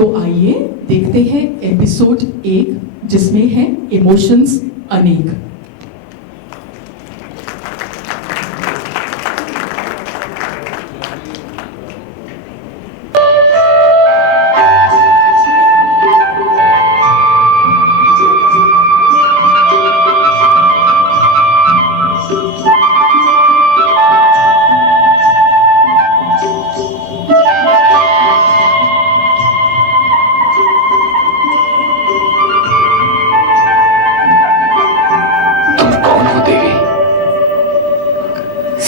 तो आइए देखते हैं एपिसोड 1 जिसमें है इमोशंस अनेक।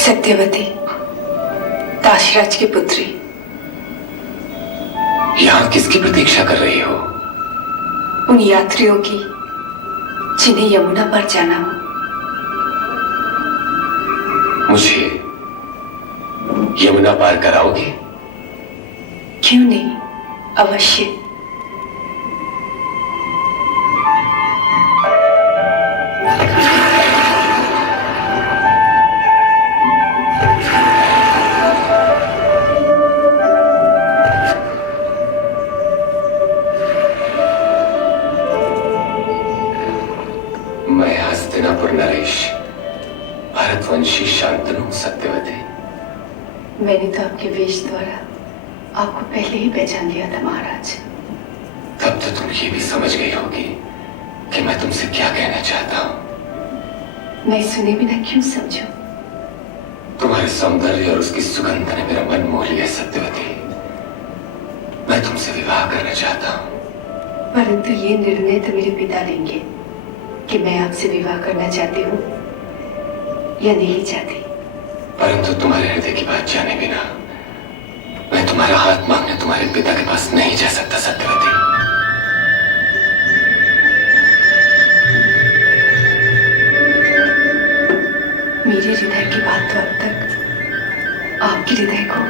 सत्यवती, दाशराज की पुत्री। यहाँ किसकी प्रतीक्षा कर रही हो? उन यात्रियों की जिन्हें यमुना पर जाना हो। मुझे यमुना पार कराओगे? क्यों नहीं, अवश्य। मैं हस्तिनापुर नरेश, भरतवंशी शांतनु सत्यवती। मैंने तो आपके वेश द्वारा आपको पहले ही पहचान लिया था महाराज। तब तो तुम ये भी समझ गई होगी कि मैं तुमसे क्या कहना चाहता हूँ। मैं सुने बिना क्यों समझूं? तुम्हारे सौंदर्य और उसकी सुगंध ने मेरा मन मोह लिया सत्यवती। मैं तुमसे विवाह करना चाहता हूँ। परंतु ये निर्णय तो मेरे पिता लेंगे कि मैं आपसे विवाह करना चाहती हूँ या नहीं चाहती। परंतु तुम्हारे हृदय की बात जाने बिना मैं तुम्हारा हाथ मांगने तुम्हारे पिता के पास नहीं जा सकता सत्यवती। मेरे हृदय की बात तो अब तक आपके हृदय को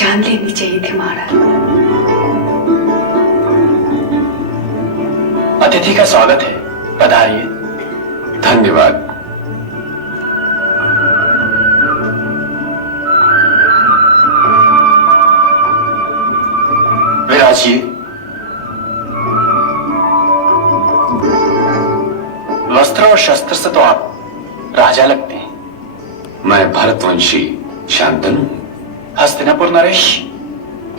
जान लेनी चाहिए थी महाराज। अतिथि का स्वागत है, पधारिए। धन्यवाद। विराजिए। वस्त्र और शस्त्र से तो आप राजा लगते हैं। मैं भरतवंशी शांतनु। हस्तिनापुर नरेश।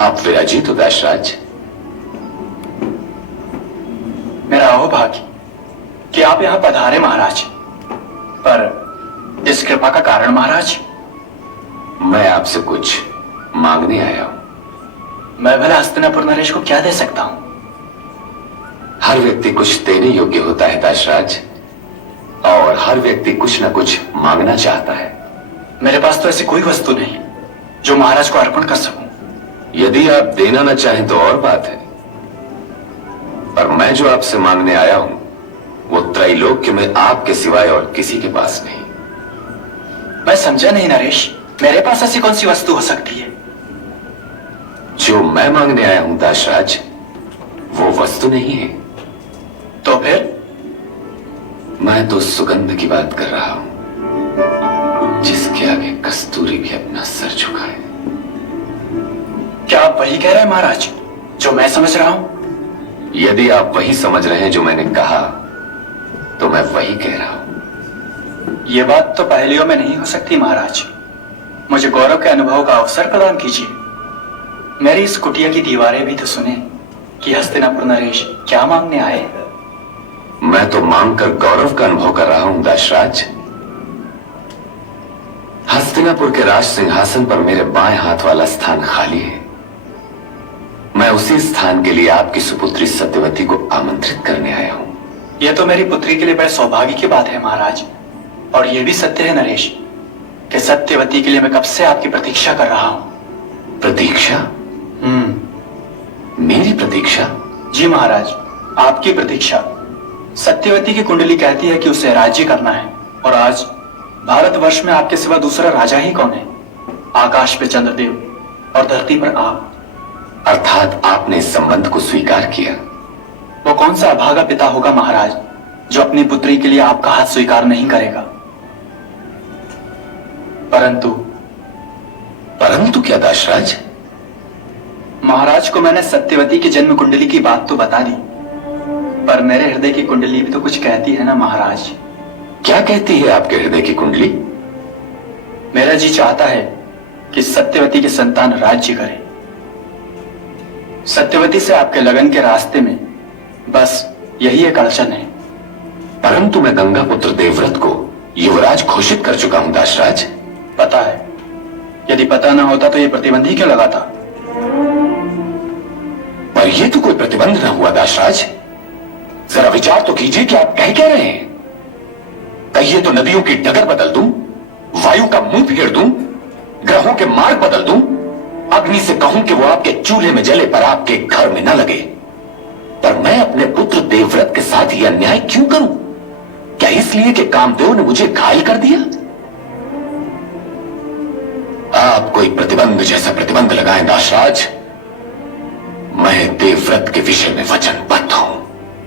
आप विराजित हो दाशराज। मेरा अहोभाग्य कि आप यहां पधारे महाराज, पर इस कृपा का कारण महाराज? मैं आपसे कुछ मांगने आया हूं। मैं भला हस्तिनापुर नरेश को क्या दे सकता हूं? हर व्यक्ति कुछ देने योग्य होता है दाशराज, और हर व्यक्ति कुछ न कुछ मांगना चाहता है। मेरे पास तो ऐसी कोई वस्तु नहीं जो महाराज को अर्पण कर सकूं। यदि आप देना न चाहें तो और बात है, पर मैं जो आपसे मांगने आया हूं वो त्रैलोक्य में आपके सिवाय और किसी के पास नहीं। मैं समझा नहीं नरेश, मेरे पास ऐसी कौन सी वस्तु हो सकती है? जो मैं मांगने आया हूं दाशराज वो वस्तु नहीं है। तो फिर? मैं तो सुगंध की बात कर रहा हूं, जिसके आगे कस्तूरी भी अपना सर झुकाए। क्या आप वही कह रहे हैं महाराज जो मैं समझ रहा हूं? यदि आप वही समझ रहे हैं जो मैंने कहा तो मैं वही कह रहा हूं। यह बात तो पहेलियों में नहीं हो सकती महाराज। मुझे गौरव के अनुभव का अवसर प्रदान कीजिए। मेरी इस कुटिया की दीवारें भी तो सुने कि हस्तिनापुर नरेश क्या मांगने आए। मैं तो मांगकर गौरव का अनुभव कर रहा हूं दाशराज। हस्तिनापुर के राज सिंहासन पर मेरे बाएं हाथ वाला स्थान खाली है। मैं उसी स्थान के लिए आपकी सुपुत्री सत्यवती को आमंत्रित करने आया हूं। यह तो मेरी पुत्री के लिए बड़े सौभाग्य की बात है महाराज। और यह भी सत्य है नरेश कि सत्यवती के लिए मैं कब से आपकी प्रतीक्षा कर रहा हूं। प्रतीक्षा? मेरी प्रतीक्षा? जी महाराज, आपकी प्रतीक्षा। सत्यवती की कुंडली कहती है कि उसे राज्य करना है, और आज भारतवर्ष में आपके सिवा दूसरा राजा ही कौन है? आकाश पे चंद्रदेव और धरती पर आप। अर्थात आपने इस संबंध को स्वीकार किया। वो कौन सा अभागा पिता होगा महाराज जो अपनी पुत्री के लिए आपका हाथ स्वीकार नहीं करेगा? परंतु परंतु क्या दाशराज? महाराज को मैंने सत्यवती की जन्म कुंडली की बात तो बता दी, पर मेरे हृदय की कुंडली भी तो कुछ कहती है ना महाराज। क्या कहती है आपके हृदय की कुंडली? मेरा जी चाहता है कि सत्यवती की संतान राज्य करे। सत्यवती से आपके लगन के रास्ते में बस यही एक अड़चन है। परंतु मैं गंगा पुत्र देवव्रत को युवराज घोषित कर चुका हूं दासराज। पता है, यदि पता ना होता तो ये प्रतिबंध ही क्यों लगाता? पर यह तो कोई प्रतिबंध ना हुआ दासराज। जरा विचार तो कीजिए कि आप कह क्या रहे हैं। कहिए तो नदियों की डगर बदल दूं, वायु का मुंह फेर दूं, ग्रहों के मार्ग बदल दूं, अग्नि से कहूं कि वो आपके चूल्हे में जले पर आपके घर में न लगे। पर मैं अपने पुत्र देवव्रत के साथ यह अन्याय क्यों करूं? क्या इसलिए कि कामदेव ने मुझे घायल कर दिया? आप कोई प्रतिबंध जैसा प्रतिबंध लगाएं दासराज। मैं देवव्रत के विषय में वचनबद्ध हूं।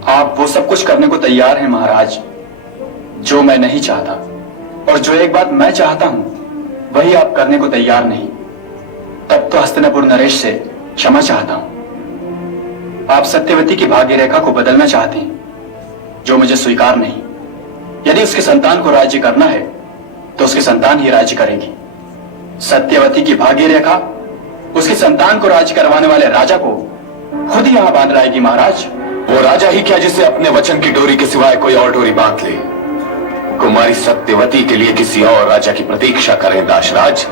आप वो सब कुछ करने को तैयार हैं महाराज जो मैं नहीं चाहता, और जो एक बात मैं चाहता हूं वही आप करने को तैयार नहीं। तब तो हस्तिनापुर नरेश से क्षमा चाहता हूं। आप सत्यवती की भाग्य रेखा को बदलना चाहते हैं, जो मुझे स्वीकार नहीं। यदि उसके संतान को राज्य करना है तो उसकी संतान ही राज्य करेगी। सत्यवती की भाग्य रेखा उसकी संतान को राज्य करवाने वाले राजा को खुद ही यहां बांध लाएगी महाराज। वो राजा ही क्या जिसे अपने वचन की डोरी के सिवाय कोई और डोरी बांध ले। कुमारी सत्यवती के लिए किसी और राजा की प्रतीक्षा करें दासराज,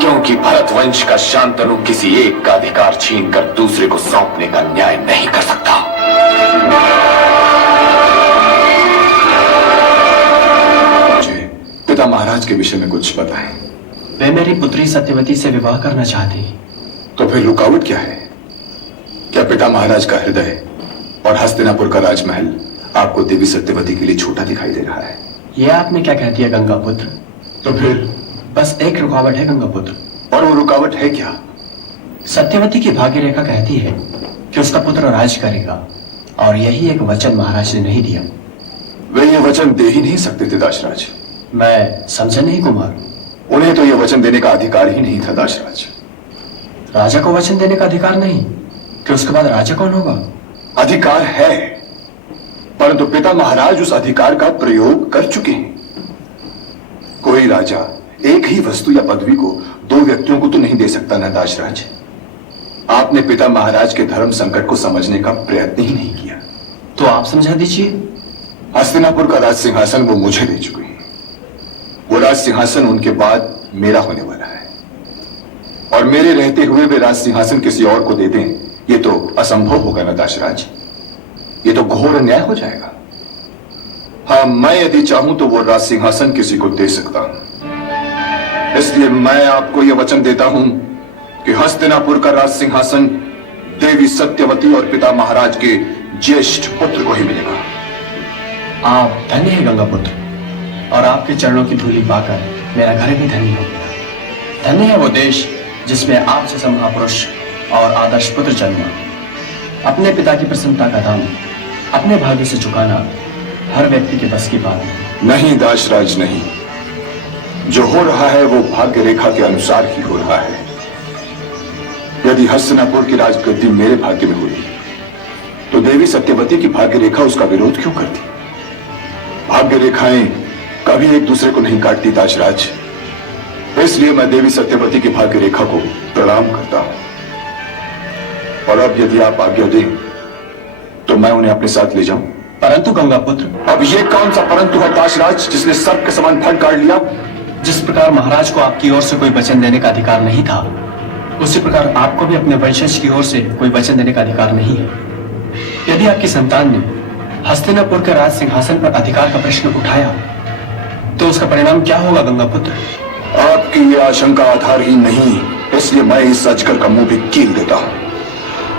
क्योंकि भरत वंश का शांतनु किसी एक का अधिकार छीनकर दूसरे को सौंपने का न्याय नहीं कर सकता। मुझे पिता महाराज के विषय में कुछ बताएं। वे मेरी पुत्री सत्यवती से विवाह करना चाहते हैं। तो फिर रुकावट क्या है? क्या पिता महाराज का हृदय और हस्तिनापुर का राजमहल आपको देवी सत्यवती के लिए छोटा दिखाई दे रहा है? यह आपने क्या कह दिया गंगा पुत्र? तो फिर बस एक रुकावट है गंगा पुत्र। और वो रुकावट है क्या? सत्यवती की भाग्य रेखा कहती है कि उसका पुत्र राज करेगा, और यही एक वचन महाराज ने नहीं दिया। वे ये वचन दे ही नहीं सकते थे दासराज। मैं समझा नहीं कुमार। उन्हें तो ये वचन देने का अधिकार ही नहीं था दासराज। राजा को वचन देने का अधिकार नहीं कि उसके बाद राजा कौन होगा? अधिकार है, परंतु पिता महाराज उस अधिकार का प्रयोग कर चुके हैं। कोई राजा एक ही वस्तु या पदवी को दो व्यक्तियों को तो नहीं दे सकता ना दासराज। आपने पिता महाराज के धर्म संकट को समझने का प्रयत्न ही नहीं किया। तो आप समझा दीजिए। हस्तिनापुर का राज सिंहासन वो मुझे दे चुके हैं। वो राज सिंहासन उनके बाद मेरा होने वाला है, और मेरे रहते हुए वे राज सिंहासन किसी और को दे दें, ये तो असंभव होगा ना दासराज। ये तो घोर अन्याय हो जाएगा। हाँ, मैं यदि चाहूं तो वो राज सिंहासन किसी को दे सकता हूं। इसलिए मैं आपको यह वचन देता हूं कि हस्तिनापुर का राज सिंहासन देवी सत्यवती और पिता महाराज के ज्येष्ठ पुत्र को ही मिलेगा। आप धन्य है गंगा पुत्र, और आपके चरणों की धूली पाकर मेरा घर भी धन्य हो गया। धन्य है वो देश जिसमें आप जैसा महापुरुष और आदर्श पुत्र जन्मा। अपने पिता की प्रसन्नता का दाम अपने भाग्य से चुकाना हर व्यक्ति के बस की बात है। नहीं दासराज, नहीं। जो हो रहा है वो भाग्य रेखा के अनुसार ही हो रहा है। यदि हस्तिनापुर की राजगद्दी मेरे भाग्य में होती तो देवी सत्यवती की भाग्य रेखा उसका विरोध क्यों करती? भाग्य रेखाएं कभी एक दूसरे को नहीं काटती दासराज। इसलिए मैं देवी सत्यवती की भाग्य रेखा को प्रणाम करता हूं। और अब यदि आप आज्ञा दें तो मैं उन्हें अपने साथ ले जाऊं। परंतु गंगा पुत्र, अब ये कौन सा परंतु है दासराज जिसने सर्प के समान फन काट लिया? जिस प्रकार महाराज को आपकी ओर से कोई वचन देने का अधिकार नहीं था, उसी प्रकार आपको भी अपने वंशज की ओर से कोई वचन देने का अधिकार नहीं है। यदि आपकी संतान ने हस्तिनापुर के राज सिंहासन पर अधिकार का प्रश्न उठाया तो उसका परिणाम क्या होगा गंगा पुत्र? आपकी ये आशंका आधारहीन नहीं, इसलिए मैं इस अजगर का मुंह भी कील देता हूं।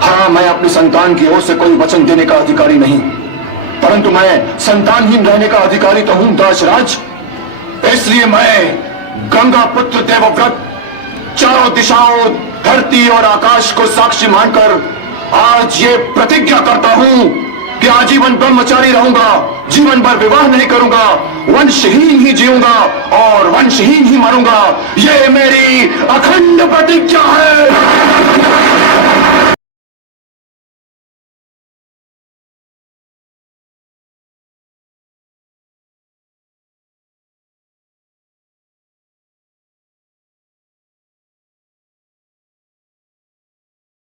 हाँ, मैं अपनी संतान की ओर से कोई वचन देने का अधिकारी नहीं, परंतु मैं संतानहीन रहने का अधिकारी तो हूं दासराज। इसलिए मैं गंगा पुत्र देवव्रत चारों दिशाओं, धरती और आकाश को साक्षी मानकर आज ये प्रतिज्ञा करता हूं कि आजीवन ब्रह्मचारी रहूंगा, जीवन भर विवाह नहीं करूंगा वंशहीन ही जीऊंगा और वंशहीन ही मरूंगा। ये मेरी अखंड प्रतिज्ञा है।